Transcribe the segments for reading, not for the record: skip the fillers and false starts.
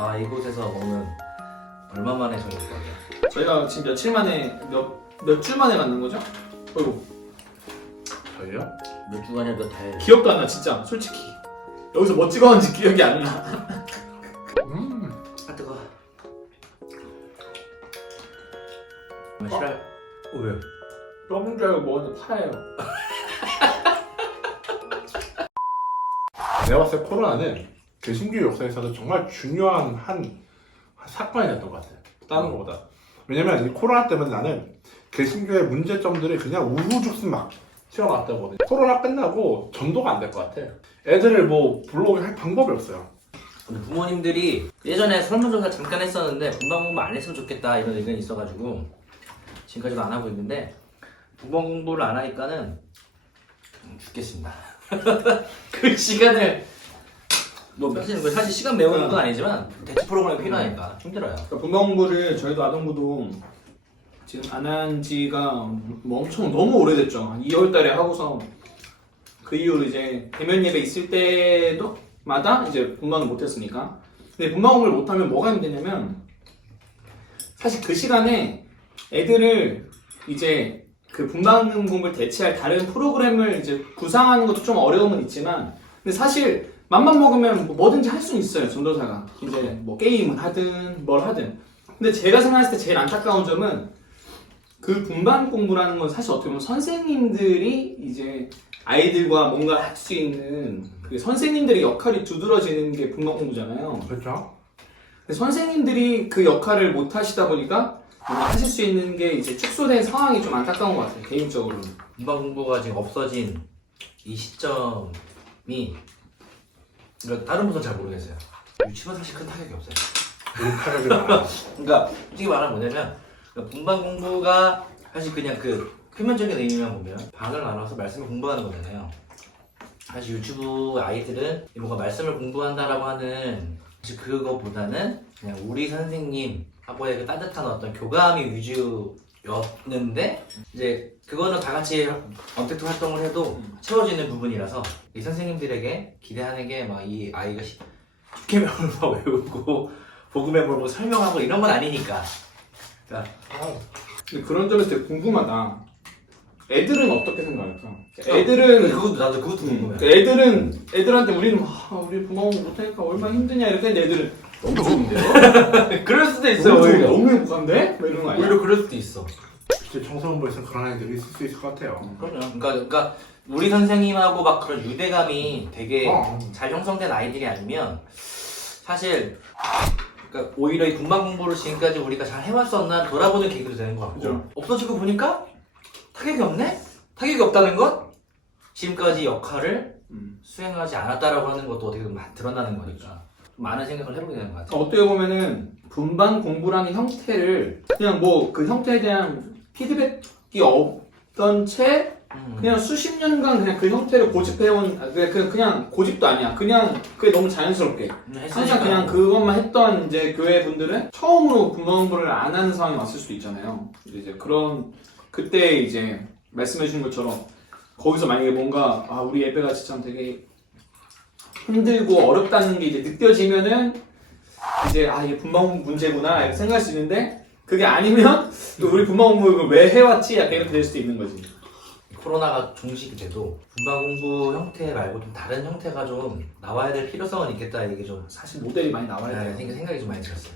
아 이곳에서 먹는 얼마 만에 저녁밥이야? 저희가 지금 며칠 만에 몇 주 만에 만난 거죠? 어이구 저희요? 몇 주간이야 몇 달? 기억도 안 나 진짜 솔직히 여기서 뭐 찍었는지 기억이 안 나. 아 뜨거. 싫어요? 왜? 뼈인 줄 알고 먹었는데 파예요. 내가 봤을 때 코로나는 그 신규 역사에서도 정말 중요한 한 사건이 됐던 것 같아요. 다른 것보다. 왜냐면 이 코로나 때문에 나는 개신교의 문제점들이 그냥 우후죽순 막 튀어나왔다거든요. 코로나 끝나고 전도가 안 될 것 같아. 애들을 뭐 불러오게 할 방법이 없어요. 근데 부모님들이 예전에 설문조사 잠깐 했었는데 분방 공부 안 했으면 좋겠다 이런 의견이 있어가지고 지금까지도 안 하고 있는데 분방 공부를 안 하니까는 죽겠습니다. 그 시간을 뭐 사실 시간 메우는 건 아니지만 대체 프로그램이 필요하니까 힘들어요. 그러니까 분방 공부를 저희도 아동부도 지금 안 한 지가 뭐 엄청 너무 오래됐죠. 한 2월 달에 하고서 그 이후로 이제 대면 예배 있을 때도 마다 이제 분방을 못 했으니까. 근데 분방 공부를 못 하면 뭐가 힘드냐면 사실 그 시간에 애들을 이제 그 분방 공부를 대체할 다른 프로그램을 이제 구상하는 것도 좀 어려움은 있지만 근데 사실 맘만 먹으면 뭐든지 할 수는 있어요. 전도사가 이제 뭐 게임을 하든 뭘 하든. 근데 제가 생각했을 때 제일 안타까운 점은 그 분반 공부라는 건 사실 어떻게 보면 선생님들이 이제 아이들과 뭔가 할 수 있는 그 선생님들의 역할이 두드러지는 게 분반 공부잖아요. 그렇죠? 근데 선생님들이 그 역할을 못 하시다 보니까 하실 수 있는 게 이제 축소된 상황이 좀 안타까운 것 같아요. 개인적으로는. 분방 공부가 지금 없어진 이 시점이 그러니까 다른 부서는 잘 모르겠어요. 유치원 사실 큰 타격이 없어요. 타격이 많아요. 그러니까 솔직히 말하면 뭐냐면 분반 공부가 사실 그냥 그 표면적인 의미만 보면 반을 나눠서 말씀을 공부하는 거잖아요. 사실 유튜브 아이들은 뭔가 말씀을 공부한다라고 하는 사실 그거보다는 그냥 우리 선생님하고의 그 따뜻한 어떤 교감이 위주였는데 이제 그거는 다 같이 언택트 활동을 해도 채워지는 부분이라서 이 선생님들에게 기대하는 게 막 이 아이가 십계명을 막 외우고 복음의 몰고 설명하고 이런 건 아니니까. 그러니까 근데 그런 점에서 되게 궁금하다. 애들은 어떻게 생각할까? 애들은 나도 그것도 궁금해. 애들한테 우리는 우리 부모가 못하니까 얼마나 힘드냐 이렇게 했는데 애들은 너무 좋은데요? 그럴 수도 있어요. 너무 오히려. 너무 행복한데? 뭐 이런 거 아니야? 오히려 그럴 수도 있어. 실제 청소년부에서 그런 애들이 있을 수 있을 것 같아요. 그럼요. 그러니까 우리 선생님하고 막 그런 유대감이 되게 잘 형성된 아이들이 아니면 사실 그러니까 오히려 이 분반 공부를 지금까지 우리가 잘 해왔었나 돌아보는 계기도 되는 것 같고 그죠. 없어지고 보니까 타격이 없네? 타격이 없다는 것? 지금까지 역할을 수행하지 않았다라고 하는 것도 어떻게 보면 드러나는 거니까 많은 생각을 해보게 되는 것 같아요. 어떻게 보면은 분반 공부라는 형태를 그냥 뭐 그 형태에 대한 피드백이 없던 채 그냥 수십 년간 그냥 그 형태를 고집해온 그냥 고집도 아니야. 그냥 그게 너무 자연스럽게 항상 그냥 그것만 했던 이제 교회 분들은 처음으로 분반 공부를 안 하는 상황이 왔을 수도 있잖아요. 이제 그런 그때 이제 말씀해 주신 것처럼 거기서 만약에 뭔가 우리 예배가 진짜 되게 힘들고 어렵다는 게 이제 느껴지면은 이제 이게 분방 문제구나 이렇게 생각할 수 있는데 그게 아니면 또 우리 분방 공부를 왜 해왔지 약간 이렇게 될 수도 있는 거지. 코로나가 종식이 돼도 분반 공부 형태 말고 좀 다른 형태가 좀 나와야 될 필요성은 있겠다 이게 좀 사실 모델이 많이 나와야 돼. 생각이 좀 많이 들었어요.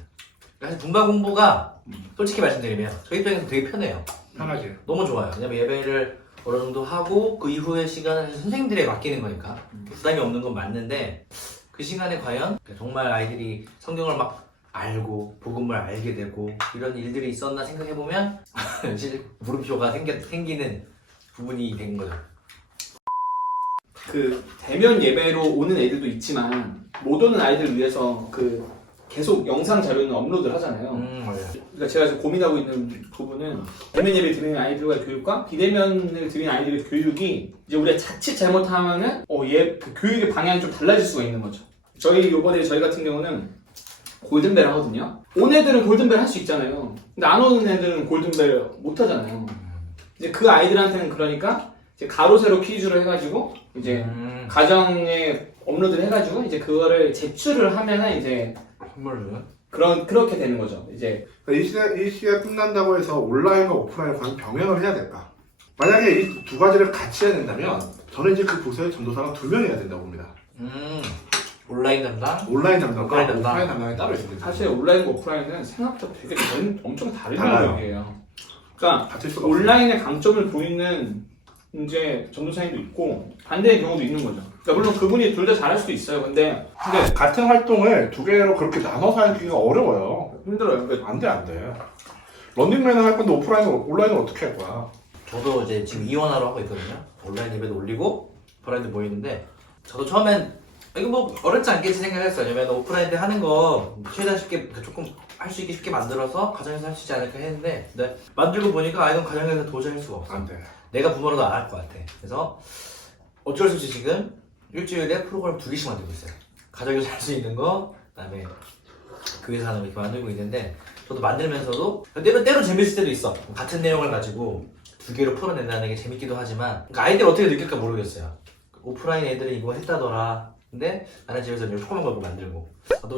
사실 분반 공부가 솔직히 말씀드리면 저희 입장에서 되게 편해요. 편하지. 너무 좋아요. 왜냐면 예배를 어느 정도 하고 그 이후의 시간은 선생님들에게 맡기는 거니까 부담이 없는 건 맞는데 그 시간에 과연 정말 아이들이 성경을 막 알고 복음을 알게 되고 이런 일들이 있었나 생각해보면 사실 물음표가 생기는 부분이 된 거죠. 그 대면 예배로 오는 애들도 있지만 못 오는 아이들을 위해서 그 계속 영상 자료는 업로드를 하잖아요. 맞아요. 그러니까 제가 지금 고민하고 있는 부분은 대면 예배 드리는 아이들과의 교육과 비대면을 드리는 아이들의 교육이 이제 우리가 자칫 잘못하면은 그 교육의 방향이 좀 달라질 수가 있는 거죠. 이번에 저희 같은 경우는 골든벨 하거든요. 온 애들은 골든벨 할 수 있잖아요. 근데 안 오는 애들은 골든벨 못 하잖아요. 이제 그 아이들한테는 그러니까 이제 가로 세로 퀴즈를 해가지고 이제 가정에 업로드를 해가지고 이제 그거를 제출을 하면은 이제 선물은 그렇게 되는 거죠. 이제 이 시기가 끝난다고 해서 온라인과 오프라인을 과연 병행을 해야 될까? 만약에 이 두 가지를 같이 해야 된다면 저는 이제 그 부서에 전도사가 2명이 해야 된다고 봅니다. 온라인 담당, 온라인 담당과 오프라인 담당. 오프라인 담당이 따로 있습니다. 사실 온라인과 오프라인은 생각보다 되게 엄청 다른 달라요. 영역이에요. 그러니까 같을 수가 없어요. 온라인의 강점을 보이는 이제 전도사님도 있고 반대의 경우도 있는 거죠. 그러니까 물론 그분이 둘 다 잘할 수도 있어요. 근데 같은 활동을 두 개로 그렇게 나눠서 하기가 어려워요. 힘들어요. 그러니까 안 돼, 안 돼. 런닝맨을 할 건데 온라인은 어떻게 할 거야? 저도 이제 지금 이원화로 하고 있거든요. 온라인 예배도 올리고 오프라인도 모이는데 저도 처음엔 이거 뭐 어렵지 않겠지 생각했어요. 왜냐면 오프라인 때 하는 거 최대한 쉽게 조금 할 수 있게 쉽게 만들어서 가정에서 할 수 있지 않을까 했는데 근데 만들고 보니까 이건 가정에서 도저히 할 수가 없어. 안 돼. 내가 부모로도 안 할 것 같아. 그래서 어쩔 수 없이 지금 일주일에 프로그램 2개씩 만들고 있어요. 가정에서 할 수 있는 거, 그다음에 교회에서 하는 거 이렇게 만들고 있는데 저도 만들면서도 때로 재밌을 때도 있어. 같은 내용을 가지고 2개로 풀어낸다는 게 재밌기도 하지만 그러니까 아이들이 어떻게 느낄까 모르겠어요. 오프라인 애들은 이거 했다더라. 근데 나는 집에서 이렇게 조그만 걸 만들고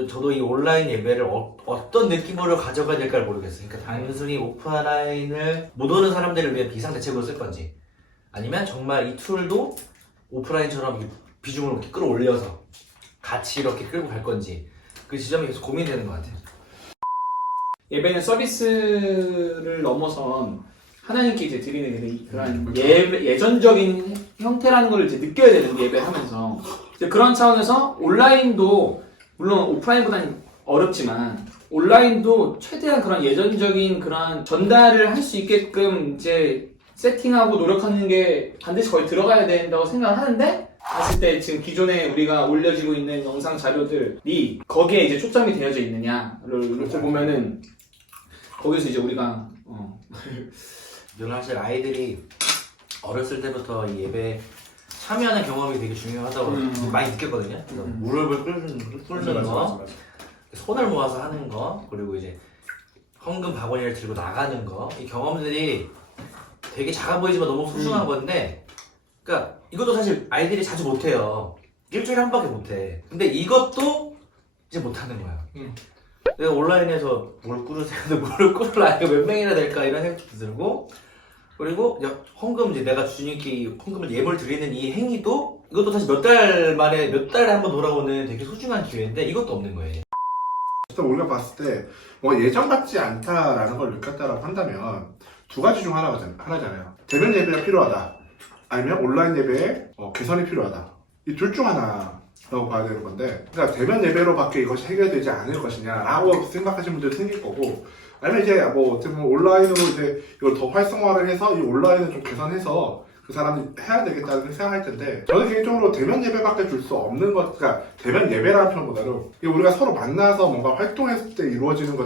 저도 이 온라인 예배를 어떤 느낌으로 가져가야 될까를 모르겠어요. 그러니까 단순히 오프라인을 못 오는 사람들을 위한 비상대책으로 쓸 건지 아니면 정말 이 툴도 오프라인처럼 이렇게 비중을 이렇게 끌어올려서 같이 이렇게 끌고 갈 건지 그 지점이 계속 고민되는 것 같아요. 예배는 서비스를 넘어선 하나님께 이제 드리는 그런 예전적인 형태라는 걸 이제 느껴야 되는 예배하면서 이제 그런 차원에서 온라인도 물론 오프라인보다는 어렵지만 온라인도 최대한 그런 예전적인 그런 전달을 할 수 있게끔 이제 세팅하고 노력하는 게 반드시 거의 들어가야 된다고 생각을 하는데 봤을 때 지금 기존에 우리가 올려지고 있는 영상 자료들이 거기에 이제 초점이 되어져 있느냐를 놓고 보면은 거기서 이제 우리가 저는 사실 아이들이 어렸을 때부터 이 예배에 참여하는 경험이 되게 중요하다고 많이 느꼈거든요. 그래서 무릎을 꿇는 거, 손을 모아서 하는 거, 그리고 이제 헌금 바구니를 들고 나가는 거, 이 경험들이 되게 작아 보이지만 너무 소중한 건데, 그러니까 이것도 사실 아이들이 자주 못해요. 일주일에 한 번밖에 못해. 근데 이것도 이제 못하는 거야. 내가 온라인에서 뭘 꿇으세요? 뭘 꿇으라 이거 몇 명이나 될까 이런 생각도 들고 그리고 헌금 이제 내가 주님께 이 헌금을 예물 드리는 이 행위도 이것도 사실 몇 달에 한 번 돌아오는 되게 소중한 기회인데 이것도 없는 거예요. 일단 우리가 봤을 때 뭐 예전 같지 않다라는 걸 느꼈다라고 한다면 두 가지 중 하나잖아요. 대면 예배가 필요하다. 아니면 온라인 예배에 개선이 필요하다. 이 둘 중 하나라고 봐야 되는 건데, 그러니까 대면 예배로밖에 이것이 해결되지 않을 것이냐라고 생각하시는 분들이 생길 거고, 아니면 이제 뭐 어떻게 보면 온라인으로 이제 이걸 더 활성화를 해서 이 온라인을 좀 개선해서 그 사람이 해야 되겠다는 생각할 텐데, 저는 개인적으로 대면 예배밖에 줄 수 없는 것, 그러니까 대면 예배라는 표현보다는 우리가 서로 만나서 뭔가 활동했을 때 이루어지는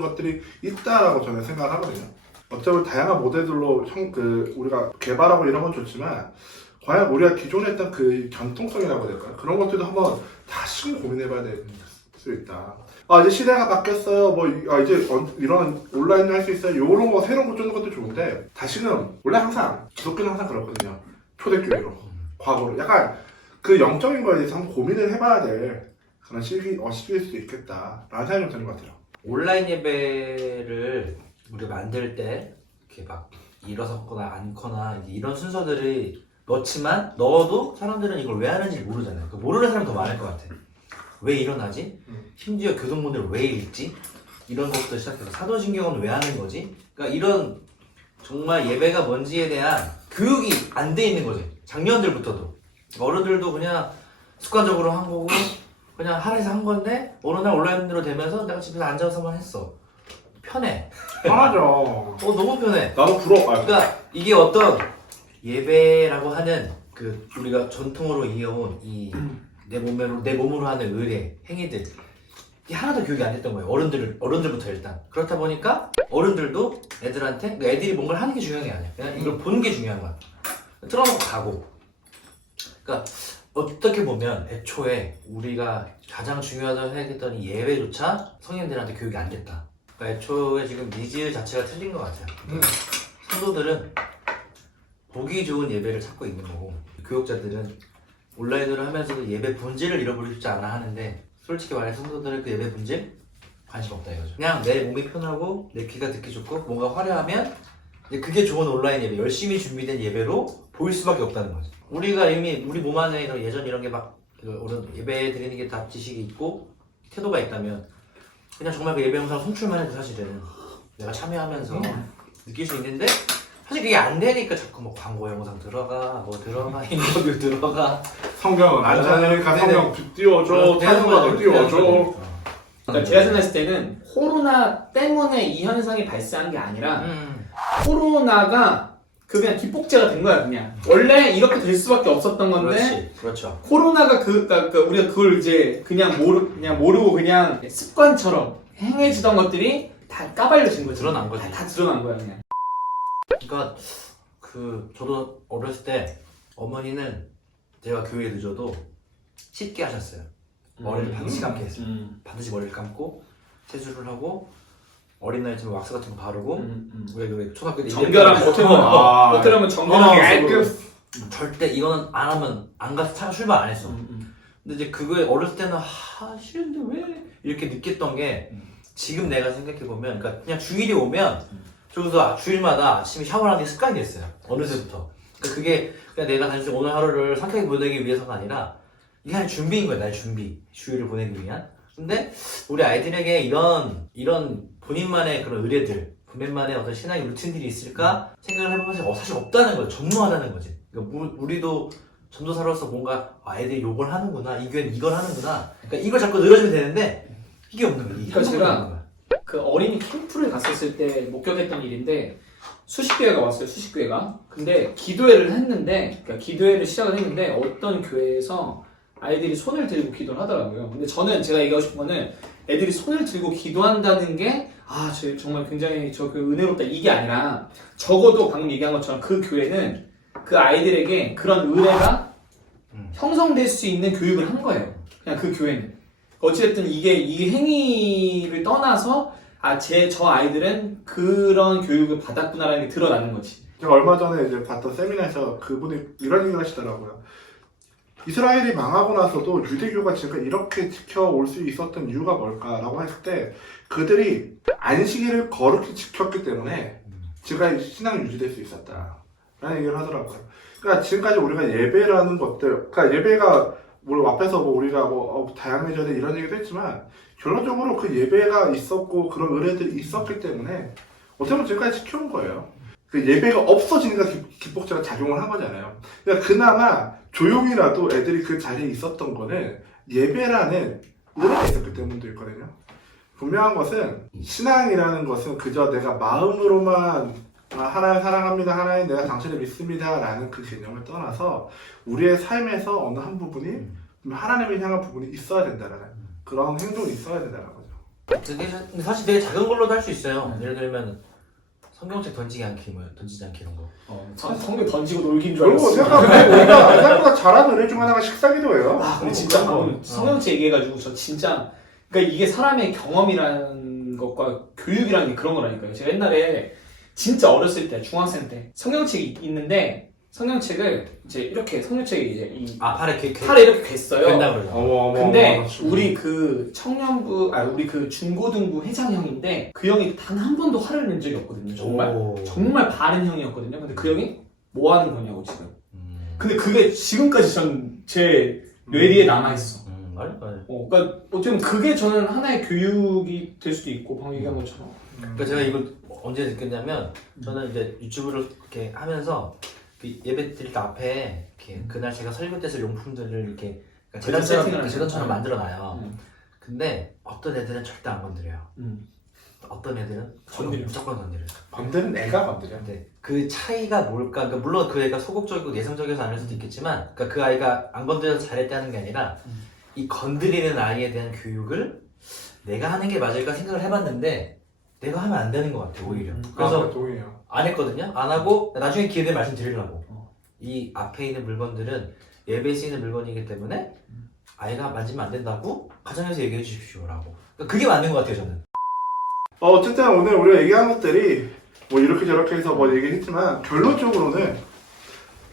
것들이 있다라고 저는 생각을 하거든요. 어쩌면 다양한 모델들로 우리가 개발하고 이런 건 좋지만, 과연 우리가 기존에 했던 그 전통성이라고 해야 될까요? 그런 것들도 한번 다시 고민해봐야 될 수 있다. 이제 시대가 바뀌었어요. 이제 이런 온라인을 할 수 있어요. 이런 거 새로운 거 주는 것도 좋은데, 다시는 원래 항상 기독교는 항상 그렇거든요. 초대교회로 과거로 약간 그 영적인 거에 대해서 한번 고민을 해봐야 될 그런 시기일 수도 있겠다라는 생각이 좀 드는 것 같아요. 온라인 예배를 우리가 만들 때 이렇게 막 일어섰거나 않거나 이런 순서들이 넣지만 넣어도 사람들은 이걸 왜 하는지 모르잖아요. 모르는 사람이 더 많을 것 같아. 왜 일어나지? 심지어 교동문을 왜 읽지? 이런 것부터 시작해서 사도신경은 왜 하는 거지? 그러니까 이런 정말 예배가 뭔지에 대한 교육이 안 돼 있는 거지. 작년들부터도. 어른들도 그냥 습관적으로 한 거고 그냥 하루에서 한 건데 어느 날 온라인으로 되면서 내가 집에서 앉아서만 했어. 편해. 편하죠. 너무 편해. 나도 부러워. 그러니까 이게 어떤 예배라고 하는 그 우리가 전통으로 이어온 이 내 몸으로 하는 의례, 행위들 이게 하나도 교육이 안 됐던 거예요. 어른들부터 일단. 그렇다 보니까 어른들도 애들한테 그러니까 애들이 뭔가를 하는 게 중요한 게 아니야. 그냥 이걸 보는 게 중요한 거야. 틀어놓고 가고. 그러니까 어떻게 보면 애초에 우리가 가장 중요하다고 생각했던 이 예배조차 성인들한테 교육이 안 됐다. 그러니까 애초에 지금 니즈 자체가 틀린 것 같아요. 성도들은 보기 좋은 예배를 찾고 있는 거고 교육자들은 온라인으로 하면서도 예배 본질을 잃어버리고 싶지 않아 하는데 솔직히 말해서 성도들은 그 예배 본질 관심 없다 이거죠. 그냥 내 몸이 편하고 내 귀가 듣기 좋고 뭔가 화려하면 이제 그게 좋은 온라인 예배, 열심히 준비된 예배로 보일 수밖에 없다는 거죠. 우리가 이미 우리 몸 안에 예전 이런 게 막 예배 드리는 게 다 지식이 있고 태도가 있다면 그냥 정말 그 예배 영상 송출만 해도 사실은 내가 참여하면서 느낄 수 있는데 사실 그게 안 되니까 자꾸 뭐 광고 영상 들어가 뭐 들어가 인터뷰 들어가 성경은 안 찾으니까 성경 띄워줘, 찬송가도 띄워줘. 그러니까 제가 생각했을 때는 코로나 때문에 이 현상이 발생한 게 아니라 코로나가 그냥 기폭제가 된 거야 그냥. 원래 이렇게 될 수밖에 없었던 건데 그렇죠. 코로나가 그러니까 우리가 그걸 이제 그냥 모르고 그냥 습관처럼 행해지던 것들이 다 까발려진 거지. 드러난 거지. 다 드러난 거야 그냥. 그러니까 저도 어렸을 때 어머니는 제가 교회에 늦어도 씻게 하셨어요. 머리를 반드시 감게 했어요. 반드시 머리를 감고 세수를 하고 어린 나이 쯤에 왁스 같은 거 바르고 왜 초등학교 때 정결한 어떻게 보면 정결한 모습으로. 절대 이거는 안 하면 안 가서 출발 안 했어. 근데 이제 그거에 어렸을 때는 싫은데 왜 이렇게 느꼈던 게 지금 내가 생각해 보면 그러니까 그냥 주일이 오면 저기서 주일마다 아침에 샤워하는 게 습관이 됐어요. 어느새부터. 그러니까 그게 그냥 내가 단순히 오늘 하루를 상쾌하게 보내기 위해서가 아니라 이게 하나의 준비인 거야. 나의 준비. 주일을 보내기 위한. 근데 우리 아이들에게 이런 본인만의 그런 의뢰들, 본인만의 어떤 신앙의 루틴들이 있을까 생각을 해보면 사실 없다는 거예요. 전무하다는 거지. 그러니까 우리도 전도사로서 뭔가 아이들이 요걸 하는구나, 이 교회는 이걸 하는구나. 그러니까 이걸 자꾸 늘어지면 되는데 이게 없는 거예요. 그러니까 제가 그 어린이 캠프를 갔었을 때 목격했던 일인데 수식교회가 왔어요. 수식교회가. 근데 기도회를 했는데 그러니까 기도회를 시작을 했는데 어떤 교회에서 아이들이 손을 들고 기도를 하더라고요. 근데 저는 제가 얘기하고 싶은 거는 애들이 손을 들고 기도한다는 게 정말 굉장히 그 은혜롭다 이게 아니라 적어도 방금 얘기한 것처럼 그 교회는 그 아이들에게 그런 의뢰가 형성될 수 있는 교육을 한 거예요. 그냥 그 교회는. 어찌됐든 이 행위를 떠나서 저 아이들은 그런 교육을 받았구나라는 게 드러나는 거지. 제가 얼마 전에 이제 봤던 세미나에서 그분이 이런 얘기를 하시더라고요. 이스라엘이 망하고 나서도 유대교가 지금 이렇게 지켜올 수 있었던 이유가 뭘까라고 했을 때 그들이 안식일을 거룩히 지켰기 때문에 지금까지 신앙이 유지될 수 있었다라는 얘기를 하더라고요. 그러니까 지금까지 우리가 예배라는 것들, 그러니까 예배가 물론 앞에서 우리가 다양해져야 돼 이런 얘기도 했지만 결론적으로 그 예배가 있었고 그런 의뢰들이 있었기 때문에 어떻게 보면 지금까지 지켜온 거예요. 그 예배가 없어지니까 기폭제가 작용을 한 거잖아요. 그러니까 그나마 조용히라도 애들이 그 자리에 있었던 거는 예배라는 의뢰가 있었기 때문도 있거든요. 분명한 것은 신앙이라는 것은 그저 내가 마음으로만 하나님 사랑합니다, 하나님 내가 당신을 믿습니다 라는 그 개념을 떠나서 우리의 삶에서 어느 한 부분이 하나님을 향한 부분이 있어야 된다는 그런 행동이 있어야 된다는 거죠. 근데 사실 되게 작은 걸로도 할 수 있어요. 예를 들면 성경책 던지지 않기 이런 거. 성경 던지고 놀긴 줄 그리고 알았어. 우리가 생각보다 잘하는 의뢰 중 하나가 식사기도예요. 근데 진짜 성경책 얘기해가지고 저 진짜 그러니까 이게 사람의 경험이라는 것과 교육이라는 게 그런 거라니까요. 제가 옛날에 진짜 어렸을 때 중학생 때 성경책이 있는데 성경책을 이제 이렇게 성경책이 이제 팔에 이렇게 괜어요. 근데 우리 그 청년부 우리 그 중고등부 회장형인데 그 형이 단 한 번도 화를 낸 적이 없거든요. 정말 바른 형이었거든요. 근데 그 형이 뭐 하는 거냐고 지금. 근데 그게 지금까지 전 제 뇌리에 남아 있어. 맞아. 그러니까 어쩌면 그게 저는 하나의 교육이 될 수도 있고 방금 얘기한 것처럼. 그러니까 제가 이걸 언제 느꼈냐면 저는 이제 유튜브를 이렇게 하면서 그 예배 드릴 때 앞에 이렇게 그날 제가 설교돼서 용품들을 이렇게 재단처럼 만들어놔요. 근데 어떤 애들은 절대 안 건드려요. 어떤 애들은 무조건 건드려요. 건드는 애가 건드려. 근데 그 차이가 뭘까? 그러니까 물론 그 애가 소극적이고 내성적이어서 안 할 수도 있겠지만, 그러니까 그 아이가 안 건드려서 잘했다는 게 아니라 이 건드리는 아이에 대한 교육을 내가 하는 게 맞을까 생각을 해봤는데 내가 하면 안 되는 것 같아요 오히려. 그래서 동의해요. 안 했거든요. 안 하고 나중에 기회 되면 말씀드리려고. 이 앞에 있는 물건들은 예배에 쓰이는 물건이기 때문에 아이가 만지면 안 된다고 가정에서 얘기해 주십시오라고. 그러니까 그게 맞는 것 같아요 저는. 어쨌든 오늘 우리가 얘기한 것들이 뭐 이렇게 저렇게 해서 뭐 얘기했지만 결론적으로는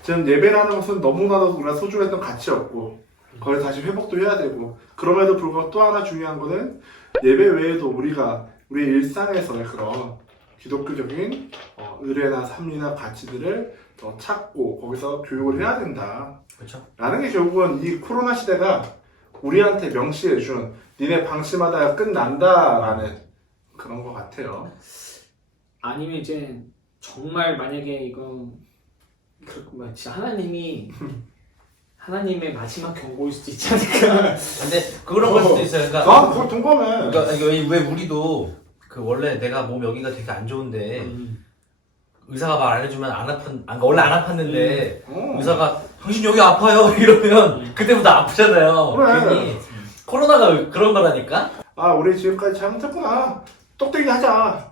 지금 예배라는 것은 너무나도 우리가 소중했던 가치였고 거기서 다시 회복도 해야 되고 그럼에도 불구하고 또 하나 중요한 거는 예배 외에도 우리가 우리 일상에서의 그런 기독교적인 의례나 삶이나 가치들을 더 찾고 거기서 교육을 해야 된다. 그렇죠. 라는 게 결국은 이 코로나 시대가 우리한테 명시해준 니네 방심하다가 끝난다라는 그런 것 같아요. 아니면 이제 정말 만약에 이거 진짜 하나님의 마지막 경고일 수도 있지 않을까. 근데 그런 걸 수도 있어요. 그러니까 난 그걸 동감해. 그러니까 왜 우리도 그 원래 내가 몸 여기가 되게 안 좋은데 의사가 말 안 해주면 원래 안 아팠는데 의사가 당신 여기 아파요 이러면 그때부터 아프잖아요. 그래. 괜히 코로나가 그런 거라니까. 아 우리 지금까지 잘못했구나. 똑대기 하자.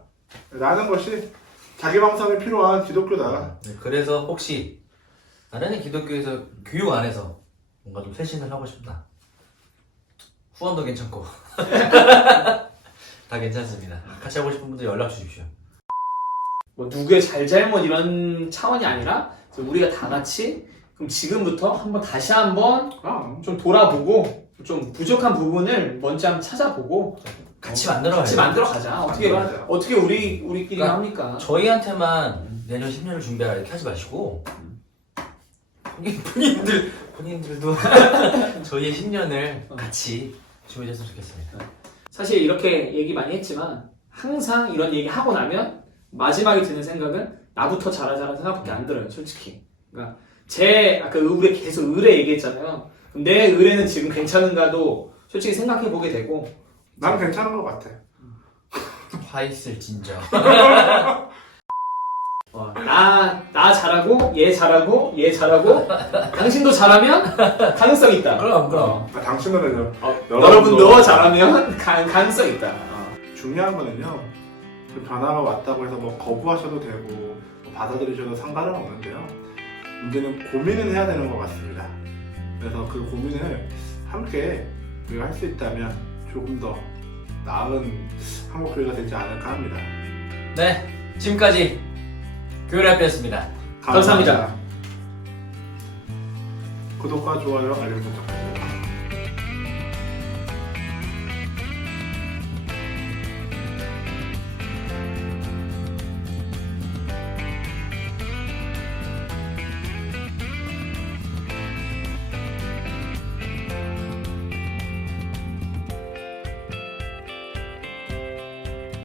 라는 것이 자기방성이 필요한 기독교다. 네, 그래서 혹시 나는 기독교에서 교육 안에서 뭔가 좀 쇄신을 하고 싶다. 후원도 괜찮고 다 괜찮습니다. 같이 하고 싶은 분들 연락 주십시오. 뭐 누구의 잘잘못 이런 차원이 아니라 우리가 다 같이 그럼 지금부터 다시 한번 좀 돌아보고 좀 부족한 부분을 먼저 한번 찾아보고 같이 만들어 가자. 어떻게 우리끼리 그러니까 합니까? 저희한테만 내년 10년을 준비하라 이렇게 하지 마시고 본인들도 저희의 10년을 같이 준비했으면 좋겠습니다. 사실 이렇게 얘기 많이 했지만 항상 이런 얘기 하고 나면 마지막에 드는 생각은 나부터 잘하자는 생각밖에 안 들어요, 솔직히. 그러니까 아까 우리 계속 의뢰 얘기했잖아요. 그럼 내 의뢰는 지금 괜찮은가도 솔직히 생각해 보게 되고. 난 괜찮은 것 같아. 화 있을 진정. 나 잘하고 얘 잘하고 얘 잘하고 당신도 잘하면 가능성 있다. 그럼. 당신은요. 여러분도 잘하면 가능성 있다. 중요한 거는요. 그 변화가 왔다고 해서 뭐 거부하셔도 되고 뭐 받아들이셔도 상관은 없는데요. 문제는 고민은 해야 되는 것 같습니다. 그래서 그 고민을 함께 우리가 할 수 있다면 조금 더 나은 한국교회가 되지 않을까 합니다. 네, 지금까지 교회라이프였습니다. 감사합니다. 구독과 좋아요, 알림 설정.